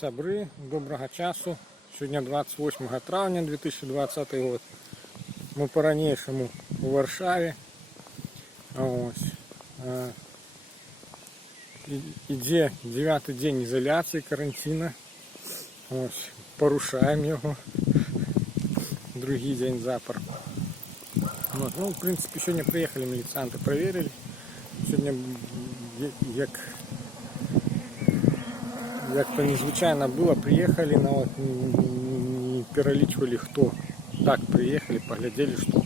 Сябры, добрага часу. Сегодня 28 травня 2020 год. Мы по-ранейшаму у Варшаве. Ідзе 9-й день изоляции, карантина. Порушаем его. Другі день запар. Ну, в принципе, сегодня приехали милицианты, проверили. Сегодня, як то незвычайно было, приехали, но не перелічвали, кто. Так, приехали, поглядели, что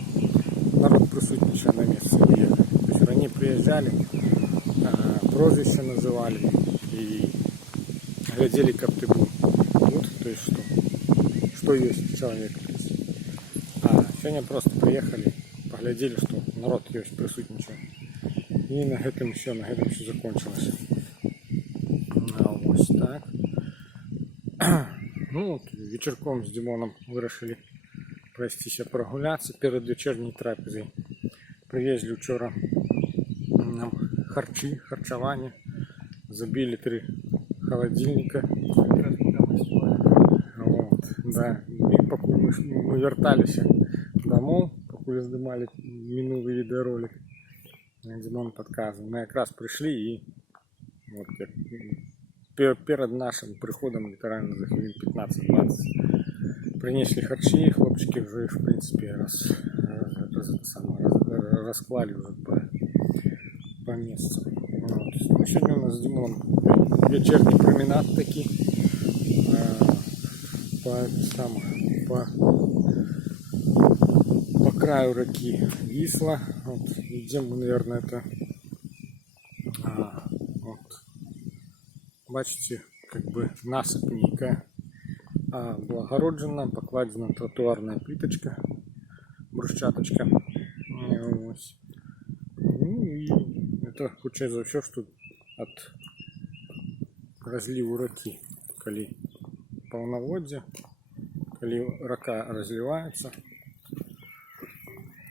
народ присутничает на месте. То есть они приезжали, прозвище называли и глядели, как ты был. Вот, то есть что есть человек. А сегодня просто приехали, поглядели, что народ есть присутничает. И на этом все закончилось. Ось так. Ну от, вечірком з Дімоном вирішили пройтися, прогулятися перед вечірньою трапезою. Привезли вчора нам харчування, забили 3 холодильника. Вот, да. И пока мы вертались домой, пока снимали минулый видеоролик, Димон подсказывал, мы как раз пришли и вот перед нашим приходом, литерально за хвилин 15-20, принесли харчи, хлопчики уже, в принципе, расклали уже по месту. Вот. Ну, сегодня у нас с Димоном вечерний променад такой по краю реки Висла. Вот. Идем мы, наверное, это бачите, как бы насыпь некая, облагороджена, покладена тротуарная плиточка, брусчаточка. Ну и это получается за все, что от разливу реки, коли полноводье, коли река разливается,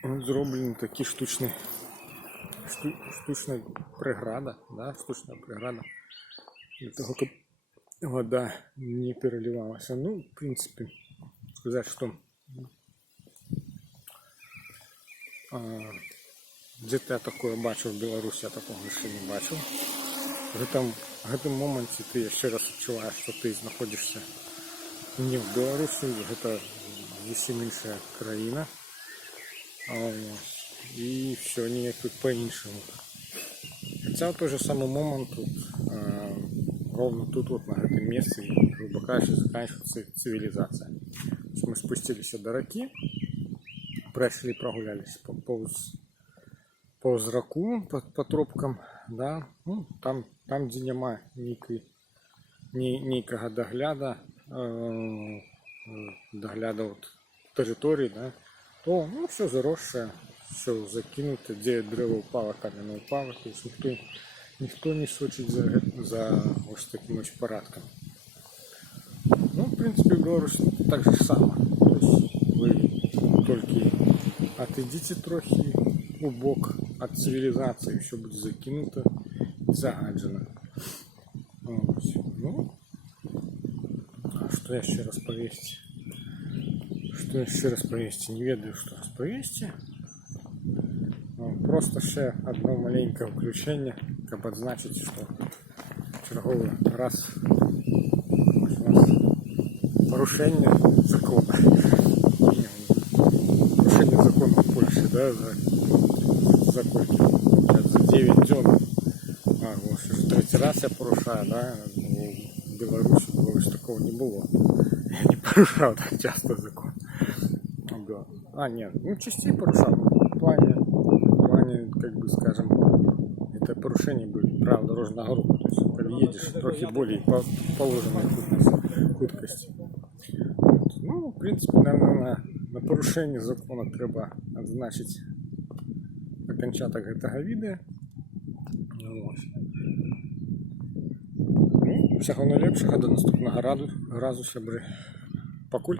зроблена такі штучная преграда, да, штучная преграда, для того, чтобы вода не переливалась. Ну, в принципе, сказать, что где-то я такое бачив в Беларуси, я такого ще не бачив. В этом моменте ты еще раз відчуваєш, що ти знаходишся не в Беларуси, это зовсім інша країна. И все ніяк тут по-іншому. Хотя в той же самый момент тут, ровно тут вот на этом месте, грубо говоря, заканчивается цивилизация. Мы спустились до реки, прошли, прогулялись по зраку, по тропкам, да, ну, там где нема ніякого догляда от території, да, то ну, все заросше, все закинуто, где дерево упало, камень упало, то есть никто не сочит за ось таким ось порядком. Ну, в принципе, в Беларуси так же само. То есть вы только отойдите трохи в бок от цивилизации, все будет закинуто и загаджено. Ну, а что еще раз повесить? Что еще раз повесить? Не ведаю, что раз повесить. Просто ще одно маленькое включение, как подзначить, что черговый раз у нас порушение закона. Порушение закона в Польше, да, за кольки? За 9 дней. Вот, уже 3-й раз я порушаю, да, в Беларуси такого не было. Я не порушал так часто закон. Нет, ну частей порушал. В плане, как бы скажем, это порушение были правил дорожного руху. То есть, когда едешь трохи более положенной хуткости. Ну, в принципе, наверное, на порушение закона треба отзначить окончаток этого відео. Ну, всього найлепшого, до наступного разу, сябри. Покуль.